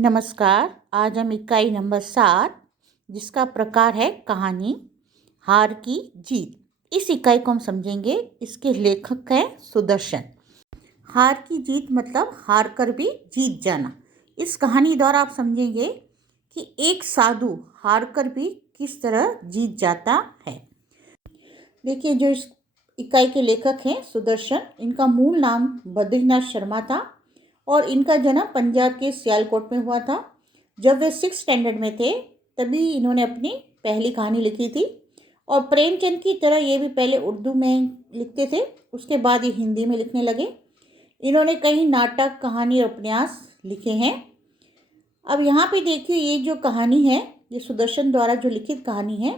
नमस्कार। आज हम इकाई नंबर 7 जिसका प्रकार है कहानी हार की जीत, इस इकाई को हम समझेंगे। इसके लेखक हैं सुदर्शन। हार की जीत मतलब हार कर भी जीत जाना। इस कहानी द्वारा आप समझेंगे कि एक साधु हार कर भी किस तरह जीत जाता है। देखिए, जो इस इकाई के लेखक हैं सुदर्शन, इनका मूल नाम बद्रीनाथ शर्मा था और इनका जन्म पंजाब के सियालकोट में हुआ था। जब वे 6th स्टैंडर्ड में थे तभी इन्होंने अपनी पहली कहानी लिखी थी। और प्रेमचंद की तरह ये भी पहले उर्दू में लिखते थे, उसके बाद ये हिंदी में लिखने लगे। इन्होंने कई नाटक, कहानी और उपन्यास लिखे हैं। अब यहाँ पे देखिए, ये जो कहानी है, ये सुदर्शन द्वारा जो लिखित कहानी है,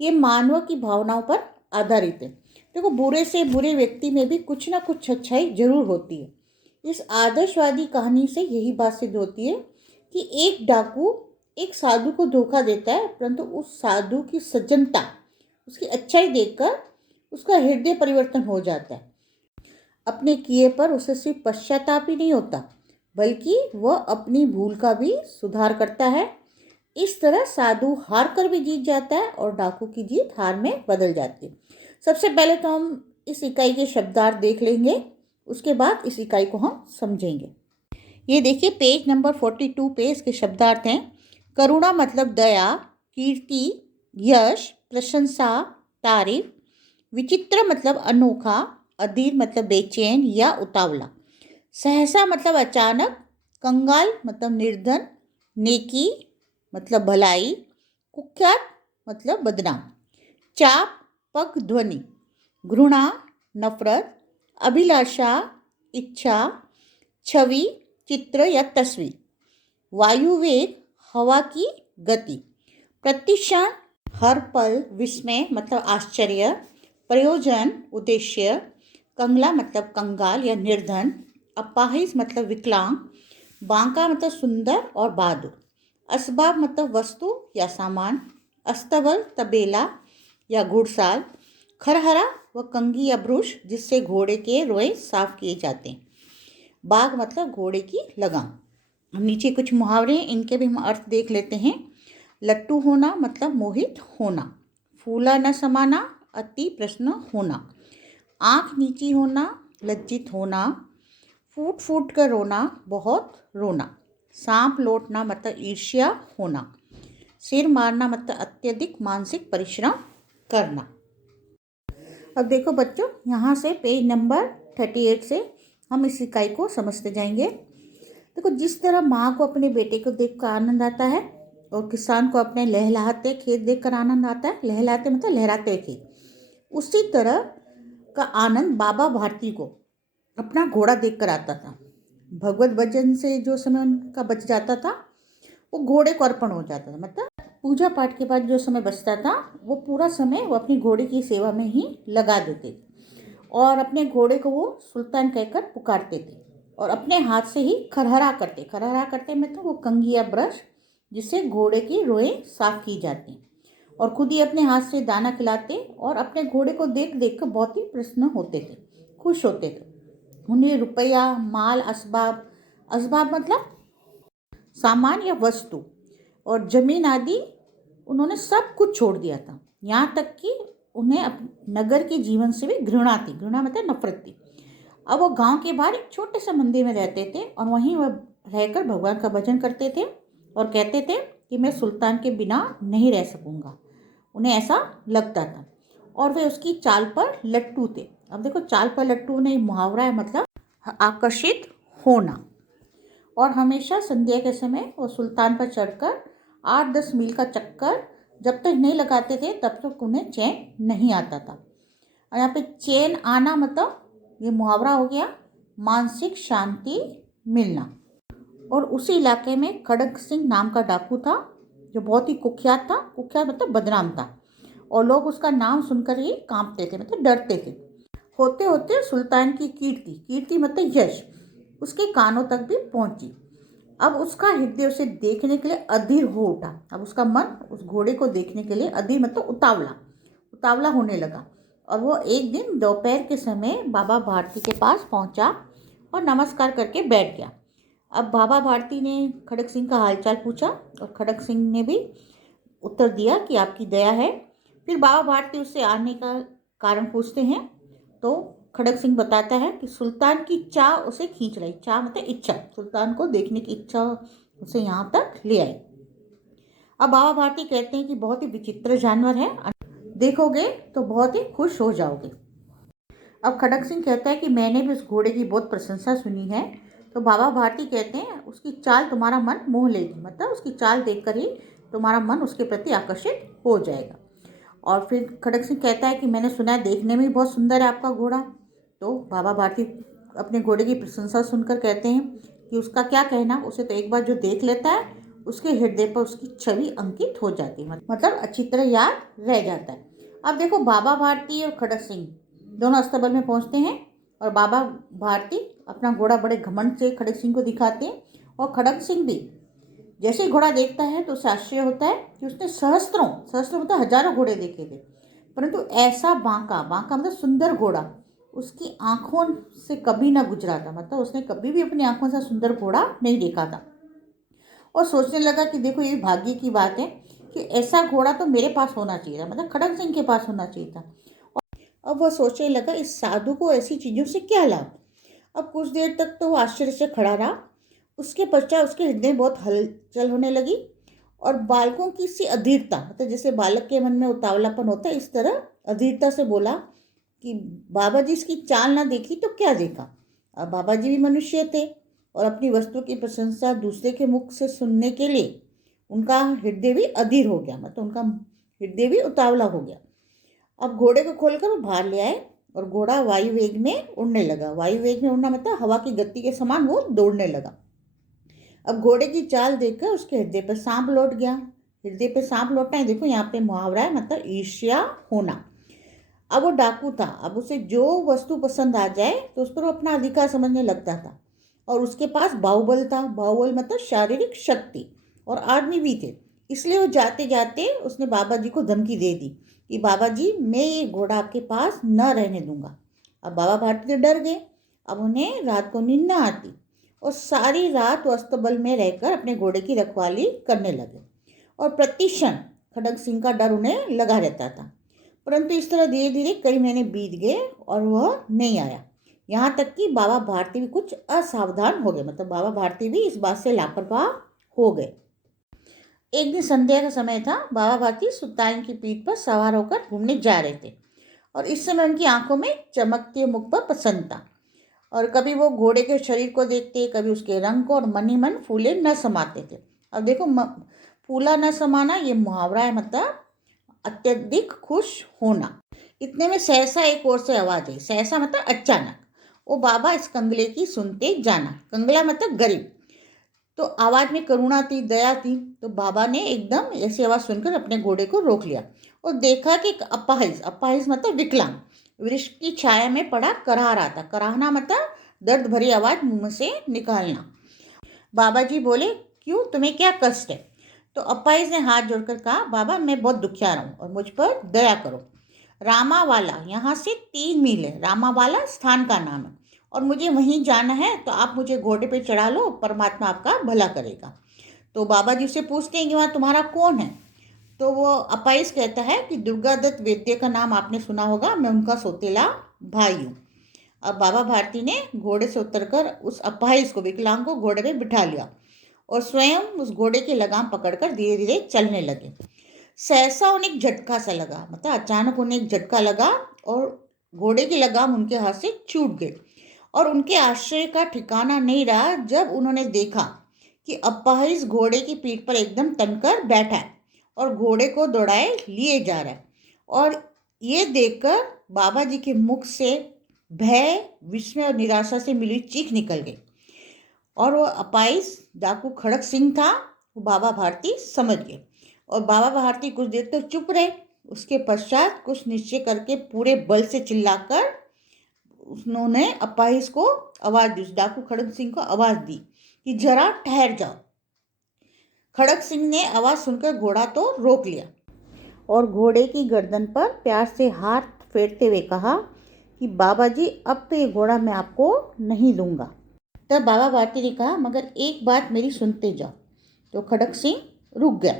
ये मानव की भावनाओं पर आधारित है। देखो, बुरे से बुरे व्यक्ति में भी कुछ ना कुछ अच्छाई जरूर होती है। इस आदर्शवादी कहानी से यही बात सिद्ध होती है कि एक डाकू एक साधु को धोखा देता है, परंतु उस साधु की सज्जनता, उसकी अच्छाई देखकर उसका हृदय परिवर्तन हो जाता है। अपने किए पर उसे सिर्फ पश्चाताप ही नहीं होता, बल्कि वह अपनी भूल का भी सुधार करता है। इस तरह साधु हार कर भी जीत जाता है और डाकू की जीत हार में बदल जाती है। सबसे पहले तो हम इस इकाई के शब्दार्थ देख लेंगे, उसके बाद इस इकाई को हम समझेंगे। ये देखिए, पेज नंबर 42 पे इसके शब्दार्थ हैं। करुणा मतलब दया, कीर्ति, यश, प्रशंसा, तारीफ। विचित्र मतलब अनोखा, अधीर मतलब बेचैन या उतावला। सहसा मतलब अचानक, कंगाल मतलब निर्धन, नेकी मतलब भलाई, कुख्यात मतलब बदनाम। चाप पग ध्वनि, घृणा नफरत, अभिलाषा इच्छा, छवि चित्र या तस्वीर। वायुवेग हवा की गति। प्रतिक्षण हर पल, विस्मय मतलब आश्चर्य, प्रयोजन उद्देश्य। कंगला मतलब कंगाल या निर्धन, अपाहिज मतलब विकलांग, बांका मतलब सुंदर और बहादुर। असबाब मतलब वस्तु या सामान, अस्तबल तबेला या घुड़साल। खरहरा व कंगी या ब्रुश जिससे घोड़े के रोए साफ किए जाते हैं। बाघ मतलब घोड़े की लगाम। हम नीचे कुछ मुहावरे हैं, इनके भी हम अर्थ देख लेते हैं। लट्टू होना मतलब मोहित होना, फूला न समाना, अति प्रश्न होना, आँख नीची होना, लज्जित होना, फूट फूट कर रोना, बहुत रोना, सांप लौटना मतलब ईर्ष्या होना, सिर मारना मतलब अत्यधिक मानसिक परिश्रम करना। अब देखो बच्चों, यहाँ से पेज नंबर 38 से हम इस इकाई को समझते जाएंगे। देखो, जिस तरह माँ को अपने बेटे को देखकर आनंद आता है और किसान को अपने लहलहाते खेत देखकर आनंद आता है, लहलहाते मतलब लहराते हुए खेत, उसी तरह का आनंद बाबा भारती को अपना घोड़ा देखकर आता था। भगवत भजन से जो समय उनका बच जाता था वो घोड़े को अर्पण हो जाता था। मतलब पूजा पाठ के बाद जो समय बचता था वो पूरा समय वो अपनी घोड़े की सेवा में ही लगा देते थे और अपने घोड़े को वो सुल्तान कहकर पुकारते थे और अपने हाथ से ही खरहरा करते में तो वो कंघी या ब्रश जिससे घोड़े की रोएं साफ की जाती और खुद ही अपने हाथ से दाना खिलाते और अपने घोड़े को देख देख कर बहुत ही प्रसन्न होते थे, खुश होते थे। उन्हें रुपया, माल, असबाब, असबाब मतलब सामान या वस्तु, और जमीन आदि उन्होंने सब कुछ छोड़ दिया था। यहाँ तक कि उन्हें नगर के जीवन से भी घृणा थी। घृणा मतलब नफरत थी। अब वो गांव के बाहर एक छोटे से मंदिर में रहते थे और वहीं वह रहकर भगवान का भजन करते थे और कहते थे कि मैं सुल्तान के बिना नहीं रह सकूंगा। उन्हें ऐसा लगता था और वे उसकी चाल पर लट्टू थे। अब देखो, चाल पर लट्टू ने मुहावरा है, मतलब आकर्षित होना। और हमेशा संध्या के समय वो सुल्तान पर चढ़कर 8-10 मील का चक्कर जब तक नहीं लगाते थे तब तक उन्हें चैन नहीं आता था। और यहाँ पे चैन आना मतलब ये मुहावरा हो गया मानसिक शांति मिलना। और उसी इलाके में खड़ग सिंह नाम का डाकू था जो बहुत ही कुख्यात था। कुख्यात मतलब बदनाम था और लोग उसका नाम सुनकर ही कांपते थे, मतलब डरते थे। होते होते सुल्तान की कीर्ति, कीर्ति मतलब यश, उसके कानों तक भी पहुंची। अब उसका हृदय उसे देखने के लिए अधीर हो उठा। अब उसका मन उस घोड़े को देखने के लिए अधीर मतलब उतावला उतावला होने लगा। और वो एक दिन दोपहर के समय बाबा भारती के पास पहुंचा और नमस्कार करके बैठ गया। अब बाबा भारती ने खड़क सिंह का हालचाल पूछा और खड़क सिंह ने भी उत्तर दिया कि आपकी दया है। फिर बाबा भारती उससे आने का कारण पूछते हैं तो खड़क सिंह बताता है कि सुल्तान की चाह उसे खींच रही। चाह मतलब इच्छा, सुल्तान को देखने की इच्छा उसे यहाँ तक ले आई। अब बाबा भारती कहते हैं कि बहुत ही विचित्र जानवर है, देखोगे तो बहुत ही खुश हो जाओगे। अब खड़क सिंह कहता है कि मैंने भी उस घोड़े की बहुत प्रशंसा सुनी है। तो बाबा भारती कहते हैं उसकी चाल तुम्हारा मन मोह लेगी, मतलब उसकी चाल देखकर ही तुम्हारा मन उसके प्रति आकर्षित हो जाएगा। और फिर खड़क सिंह कहता है कि मैंने सुना है देखने में भी बहुत सुंदर है आपका घोड़ा। तो बाबा भारती अपने घोड़े की प्रशंसा सुनकर कहते हैं कि उसका क्या कहना, उसे तो एक बार जो देख लेता है उसके हृदय पर उसकी छवि अंकित हो जाती है, मतलब अच्छी तरह याद रह जाता है। अब देखो बाबा भारती और खड़क सिंह दोनों अस्तबल में पहुंचते हैं और बाबा भारती अपना घोड़ा बड़े घमंड से खड़क सिंह को दिखाते हैं। और खड़क सिंह भी जैसे ही घोड़ा देखता है तो उसे आश्चर्य होता है कि उसने सहस्त्रों मतलब हजारों घोड़े देखे थे, परंतु ऐसा बांका मतलब सुंदर घोड़ा उसकी आंखों से कभी ना गुजरा था, मतलब उसने कभी भी अपनी आंखों से सुंदर घोड़ा नहीं देखा था। और सोचने लगा कि देखो ये भाग्य की बात है कि ऐसा घोड़ा तो मेरे पास होना चाहिए था, मतलब खड़क सिंह के पास होना चाहिए था। अब वह सोचने लगा इस साधु को ऐसी चीज़ों से क्या लाभ। अब कुछ देर तक तो वो आश्चर्य से खड़ा रहा। उसके पश्चात उसके हृदय में बहुत हलचल होने लगी और बालकों की सी अधीरता, मतलब जैसे बालक के मन में उतावलापन होता है इस तरह अधीरता से बोला कि बाबा जी इसकी चाल ना देखी तो क्या देखा। अब बाबा जी भी मनुष्य थे और अपनी वस्तु की प्रशंसा दूसरे के मुख से सुनने के लिए उनका हृदय भी अधीर हो गया, मतलब उनका हृदय भी उतावला हो गया। अब घोड़े को खोलकर वो बाहर ले आए और घोड़ा वायु वेग में उड़ने लगा। वायु वेग में उड़ना मतलब हवा की गति के समान वो दौड़ने लगा। अब घोड़े की चाल देखकर उसके हृदय पर सांप लौट गया। हृदय पे सांप लौटना है, देखो यहाँ पे मुहावरा है, मतलब ईर्ष्या होना। अब वो डाकू था, अब उसे जो वस्तु पसंद आ जाए तो उस पर वो अपना अधिकार समझने लगता था। और उसके पास बाहुबल था, बाहुबल मतलब शारीरिक शक्ति, और आदमी भी थे। इसलिए वो जाते जाते उसने बाबा जी को धमकी दे दी कि बाबा जी मैं ये घोड़ा आपके पास न रहने दूंगा। अब बाबा भारती तो डर गए। अब उन्हें रात को नींद न आती और सारी रात वो अस्तबल में रहकर अपने घोड़े की रखवाली करने लगे और प्रतिक्षण खड़ग सिंह का डर उन्हें लगा रहता था। परंतु इस तरह धीरे धीरे कई महीने बीत गए और वह नहीं आया। यहाँ तक कि बाबा भारती भी कुछ असावधान हो गए, मतलब बाबा भारती भी इस बात से लापरवाह हो गए। एक दिन संध्या का समय था। बाबा भारती सुल्तान की पीठ पर सवार होकर घूमने जा रहे थे और इस समय उनकी आंखों में चमकती मुख पर प्रसन्न था। और कभी वो घोड़े के शरीर को देखते, कभी उसके रंग को, और मन ही मन फूले न समाते थे। अब देखो फूला न समाना ये मुहावरा है, मतलब अत्यधिक खुश होना। इतने में सहसा एक ओर से आवाज आई। सहसा मतलब अचानक। वो बाबा इस कंगले की सुनते जाना। कंगला मतलब गरीब। तो आवाज में करुणा थी, दया थी। तो बाबा ने एकदम ऐसी आवाज सुनकर अपने घोड़े को रोक लिया और देखा कि एक अपाहिज मतलब विकलांग वृक्ष की छाया में पड़ा कराह रहा था। कराहना मतलब दर्द भरी आवाज मुंह से निकालना। बाबा जी बोले क्यों, तुम्हें क्या कष्ट है। तो अपाहिज ने हाथ जोड़कर कहा बाबा मैं बहुत दुखियार हूँ और मुझ पर दया करो। रामावाला यहाँ से 3 मील है। रामावाला स्थान का नाम है और मुझे वहीं जाना है, तो आप मुझे घोड़े पे चढ़ा लो, परमात्मा आपका भला करेगा। तो बाबा जी से पूछते हैं कि वहाँ तुम्हारा कौन है। तो वो अपाइस कहता है कि दुर्गादत्त वैद्य का नाम आपने सुना होगा, मैं उनका सौतेला भाई हूँ। अब बाबा भारती ने घोड़े से उतरकर उस अपाहिज को, विकलांग को, घोड़े पे बिठा लिया और स्वयं उस घोड़े की लगाम पकड़कर धीरे धीरे चलने लगे। सहसा उन्हें एक झटका सा लगा, मतलब अचानक उन्हें एक झटका लगा और घोड़े की लगाम उनके हाथ से छूट गई। और उनके आश्चर्य का ठिकाना नहीं रहा जब उन्होंने देखा कि अपाहिज घोड़े की पीठ पर एकदम तनकर बैठा है और घोड़े को दौड़ाए लिए जा रहा है। और ये देखकर बाबा जी के मुख से भय, विस्मय और निराशा से मिली चीख निकल गई। और वो अपाइस डाकू खड़क सिंह था, वो बाबा भारती समझ गए। और बाबा भारती कुछ देर तक चुप रहे। उसके पश्चात कुछ निश्चय करके पूरे बल से चिल्लाकर उन्होंने अपाहिज को आवाज दी, उस डाकू खड़क सिंह को आवाज दी कि जरा ठहर जाओ। खड़क सिंह ने आवाज सुनकर घोड़ा तो रोक लिया और घोड़े की गर्दन पर प्यार से हाथ फेरते हुए कहा कि बाबा जी अब तो ये घोड़ा मैं आपको नहीं दूंगा। तब बाबा भारती ने कहा, मगर एक बात मेरी सुनते जाओ। तो खड़क सिंह रुक गया।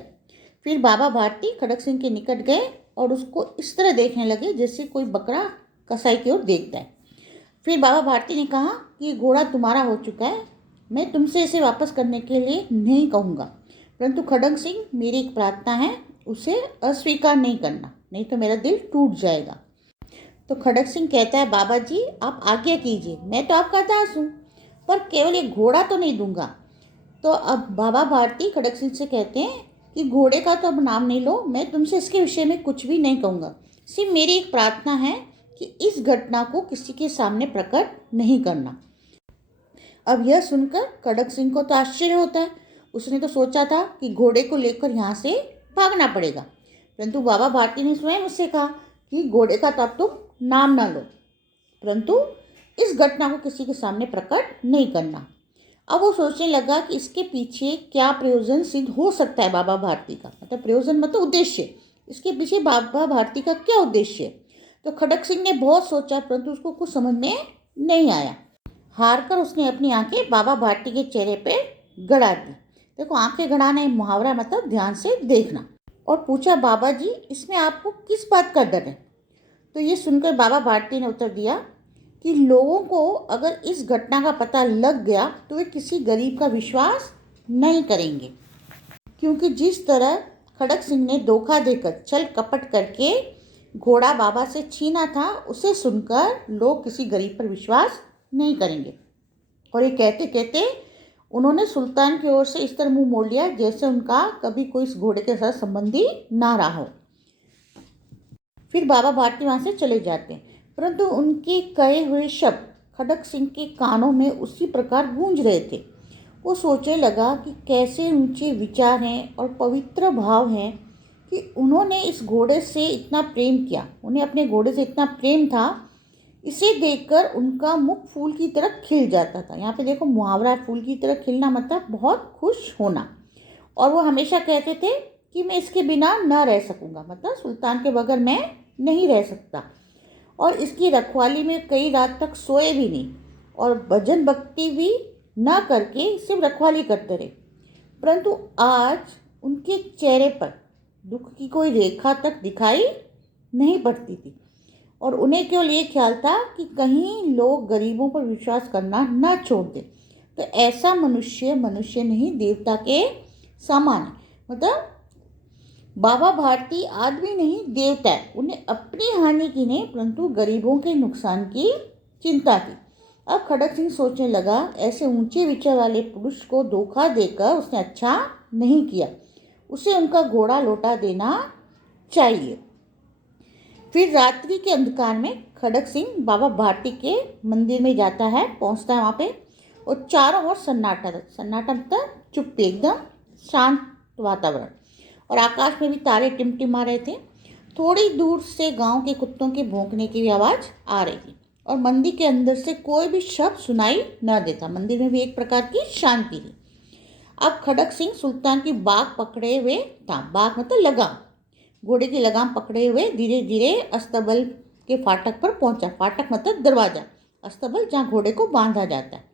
फिर बाबा भारती खड़क सिंह के निकट गए और उसको इस तरह देखने लगे जैसे कोई बकरा कसाई की ओर देखता है। फिर बाबा भारती ने कहा कि घोड़ा तुम्हारा हो चुका है, मैं तुमसे इसे वापस करने के लिए नहीं कहूँगा, परंतु खड़क सिंह मेरी एक प्रार्थना है, उसे अस्वीकार नहीं करना, नहीं तो मेरा दिल टूट जाएगा। तो खड़क सिंह कहता है, बाबा जी आप आज्ञा कीजिए, मैं तो आपका दास हूँ, पर केवल एक घोड़ा तो नहीं दूंगा। तो अब बाबा भारती खड़क सिंह से कहते हैं कि घोड़े का तो अब नाम नहीं लो, मैं तुमसे इसके विषय में कुछ भी नहीं कहूँगा, सिर्फ मेरी एक प्रार्थना है कि इस घटना को किसी के सामने प्रकट नहीं करना। अब यह सुनकर खड़क सिंह को तो आश्चर्य होता है। उसने तो सोचा था कि घोड़े को लेकर यहाँ से भागना पड़ेगा, परंतु बाबा भारती ने स्वयं उससे कहा कि घोड़े का तो अब तुम नाम ना लो, परंतु इस घटना को किसी के सामने प्रकट नहीं करना। अब वो सोचने लगा कि इसके पीछे क्या प्रयोजन सिद्ध हो सकता है बाबा भारती का, मतलब प्रयोजन मतलब उद्देश्य, इसके पीछे बाबा भारती का क्या उद्देश्य है। तो खड़क सिंह ने बहुत सोचा, परंतु उसको कुछ समझ में नहीं आया। हार कर उसने अपनी आंखें बाबा भारती के चेहरे पे गड़ा दी। देखो, आंखें गड़ाना एक मुहावरा, मतलब ध्यान से देखना। और पूछा, बाबा जी इसमें आपको किस बात का डर है। तो ये सुनकर बाबा भारती ने उत्तर दिया कि लोगों को अगर इस घटना का पता लग गया तो वे किसी गरीब का विश्वास नहीं करेंगे, क्योंकि जिस तरह खड़क सिंह ने धोखा देकर छल कपट करके घोड़ा बाबा से छीना था, उसे सुनकर लोग किसी गरीब पर विश्वास नहीं करेंगे। और ये कहते कहते उन्होंने सुल्तान की ओर से इस तरह मुंह मोड़ लिया जैसे उनका कभी कोई इस घोड़े के साथ संबंधी ना रहा हो। फिर बाबा भारती वहाँ से चले जाते हैं, परंतु उनके कहे हुए शब्द खड़क सिंह के कानों में उसी प्रकार गूंज रहे थे। वो सोचने लगा कि कैसे ऊंचे विचार हैं और पवित्र भाव हैं कि उन्होंने इस घोड़े से इतना प्रेम किया, उन्हें अपने घोड़े से इतना प्रेम था। इसे देखकर उनका मुख फूल की तरह खिल जाता था। यहाँ पे देखो मुहावरा, फूल की तरह खिलना मतलब बहुत खुश होना। और वो हमेशा कहते थे कि मैं इसके बिना न रह सकूँगा, मतलब सुल्तान के बगैर मैं नहीं रह सकता। और इसकी रखवाली में कई रात तक सोए भी नहीं और भजन भक्ति भी न करके सिर्फ रखवाली करते रहे। परंतु आज उनके चेहरे पर दुख की कोई रेखा तक दिखाई नहीं पड़ती थी और उन्हें केवल ये ख्याल था कि कहीं लोग गरीबों पर विश्वास करना न छोड़ दें। तो ऐसा मनुष्य मनुष्य नहीं, देवता के समान है। मतलब बाबा भारती आदमी नहीं, देवता है। उन्हें अपनी हानि की नहीं, परंतु गरीबों के नुकसान की चिंता थी। अब खड़क सिंह सोचने लगा, ऐसे ऊंचे विचार वाले पुरुष को धोखा देकर उसने अच्छा नहीं किया, उसे उनका घोड़ा लौटा देना चाहिए। फिर रात्रि के अंधकार में खड़क सिंह बाबा भारती के मंदिर में जाता है, पहुंचता है वहाँ पे, और चारों ओर सन्नाटा था। सन्नाटा मतलब चुप्पी, एकदम शांत वातावरण, और आकाश में भी तारे टिमटिमा रहे थे। थोड़ी दूर से गांव के कुत्तों के भौंकने की भी आवाज़ आ रही थी और मंदिर के अंदर से कोई भी शब्द सुनाई न देता। मंदिर में भी एक प्रकार की शांति थी। अब खड़क सिंह सुल्तान की बाग पकड़े हुए था। बाग मतलब लगाम, घोड़े की लगाम पकड़े हुए धीरे धीरे अस्तबल के फाटक पर पहुंचा। फाटक मतलब दरवाजा, अस्तबल जहाँ घोड़े को बांधा जाता है।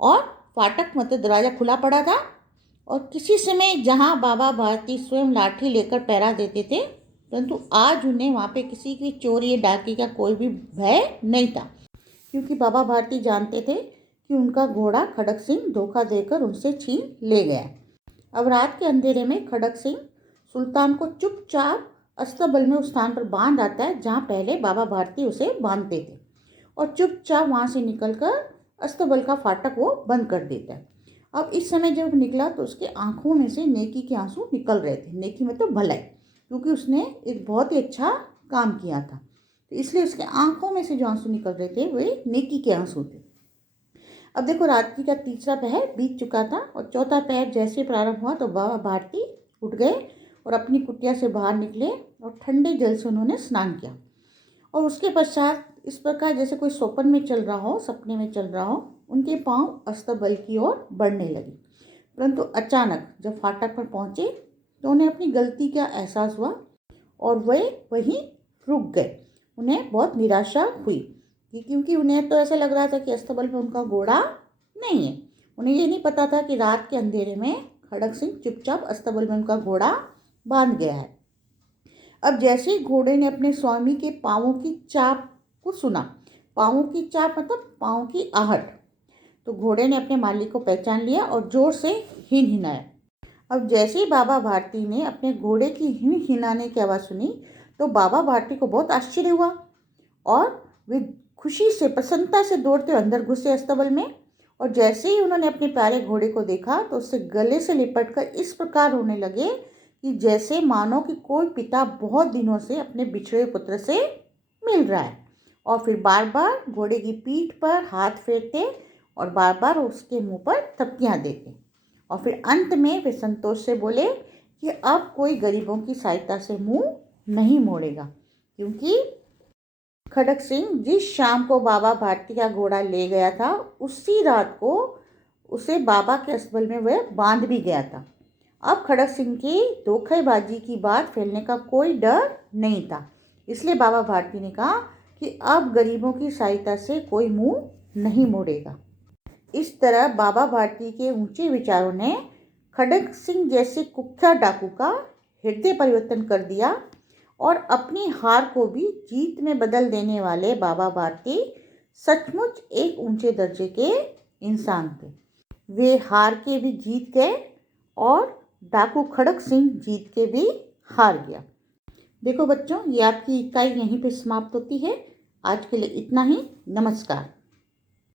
और फाटक मतलब दरवाजा खुला पड़ा था और किसी समय जहाँ बाबा भारती स्वयं लाठी लेकर पहरा देते थे, परंतु आज उन्हें वहाँ पे किसी की चोरी या डाके का कोई भी भय नहीं था, क्योंकि बाबा भारती जानते थे कि उनका घोड़ा खड़क सिंह धोखा देकर उनसे छीन ले गया। अब रात के अंधेरे में खड़क सिंह सुल्तान को चुपचाप अस्तबल में उस स्थान पर बांध आता है जहाँ पहले बाबा भारती उसे बांधते थे, और चुपचाप वहाँ से निकलकर अस्तबल का फाटक वो बंद कर देता है। अब इस समय जब निकला तो उसके आंखों में से नेकी के आंसू निकल रहे थे। नेकी मतलब भलाई, क्योंकि उसने एक बहुत ही अच्छा काम किया था, तो इसलिए उसके आंखों में से जो आंसू निकल रहे थे वे नेकी के आंसू थे। अब देखो, रात्रि का तीसरा पहर बीत चुका था और चौथा पहर जैसे प्रारंभ हुआ तो बाबा भारती उठ गए और अपनी कुटिया से बाहर निकले और ठंडे जल से उन्होंने स्नान किया। और उसके पश्चात इस प्रकार जैसे कोई स्वप्न में चल रहा हो, सपने में चल रहा हो, उनके पांव अस्तबल की ओर बढ़ने लगे। परंतु अचानक जब फाटक पर पहुंचे तो उन्हें अपनी गलती का एहसास हुआ और वे वहीं रुक गए। उन्हें बहुत निराशा हुई क्योंकि उन्हें तो ऐसा लग रहा था कि अस्तबल में उनका घोड़ा नहीं है। उन्हें ये नहीं पता था कि रात के अंधेरे में खड़क सिंह चुपचाप अस्तबल में उनका घोड़ा बांध गया है। अब जैसे ही घोड़े ने अपने स्वामी के पाँवों की चाप को सुना, पाँवों की चाप मतलब पाँव की आहट, तो घोड़े ने अपने मालिक को पहचान लिया और जोर से हिन हिनाया। अब जैसे ही बाबा भारती ने अपने घोड़े की हिन हिनाने की आवाज़ सुनी, तो बाबा भारती को बहुत आश्चर्य हुआ और वे खुशी से प्रसन्नता से दौड़ते अंदर घुसे अस्तबल में। और जैसे ही उन्होंने अपने प्यारे घोड़े को देखा तो उससे गले से लिपट कर इस प्रकार रोने लगे कि जैसे मानो कि कोई पिता बहुत दिनों से अपने बिछड़े पुत्र से मिल रहा है। और फिर बार बार घोड़े की पीठ पर हाथ फेरते और बार बार उसके मुंह पर थपकियां देते। और फिर अंत में वे संतोष से बोले कि अब कोई गरीबों की सहायता से मुंह नहीं मोड़ेगा, क्योंकि खड़क सिंह जिस शाम को बाबा भारती का घोड़ा ले गया था, उसी रात को उसे बाबा के अस्तबल में वह बांध भी गया था। अब खड़क सिंह की धोखेबाजी की बात फैलने का कोई डर नहीं था। इसलिए बाबा भारती ने कहा कि अब गरीबों की सहायता से कोई मुंह नहीं मोड़ेगा। इस तरह बाबा भारती के ऊंचे विचारों ने खड़क सिंह जैसे कुख्यात डाकू का हृदय परिवर्तन कर दिया और अपनी हार को भी जीत में बदल देने वाले बाबा भारती सचमुच एक ऊंचे दर्जे के इंसान थे। वे हार के भी जीत गए और डाकू खड़क सिंह जीत के भी हार गया। देखो बच्चों, ये आपकी इकाई यहीं पे समाप्त होती है। आज के लिए इतना ही। नमस्कार।